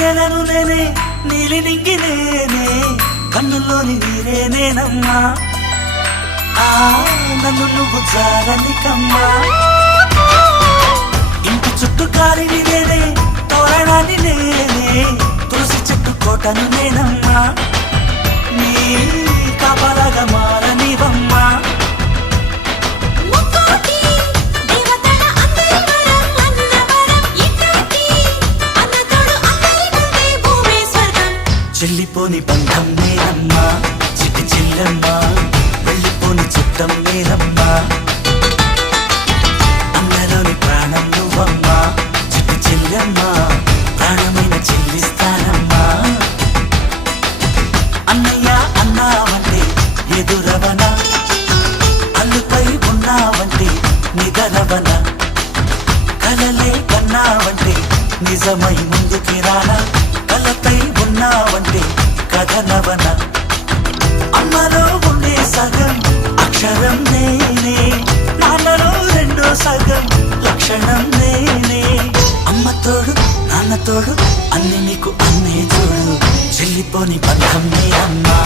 నెలను నేనే నీలి నింగి నేనే కన్నుల్లోని నీరే నేనమ్మా నన్ను నువ్వు జాలని కమ్మా ఇంటి చుట్టూ కాలిని నేనే తోరణాన్ని నేనే తులసి చెట్టు కోటను నేనమ్మా నీ కాపలాగా మారనివమ్మా చెల్లిపోని బంధం నేనమ్మా చిట్టి చెల్లమ్మా వెళ్ళిపోని చుట్టం నేనమ్మా అన్నలోని ప్రాణం నువ్వమ్మా చిట్టి చెల్లమ్మా ప్రాణమైన చెల్లిస్తానమ్మా అన్నయ్య అన్నావంటే ఎదురవన అల్లుపై ఉన్నావంటే నిదరవన కలలే కన్నావంటే నిజమై ముందుకి రానా కలపై ఉన్నావంటే కథనవన అమ్మలో ఉండే సగం అక్షరం నేనే నాన్నలో రెండో సగం లక్షణం నేనే అమ్మ తోడు నాన్న తోడు అన్ని నీకు అన్నే చూడు చెల్లిపోని బంధం నే అమ్మా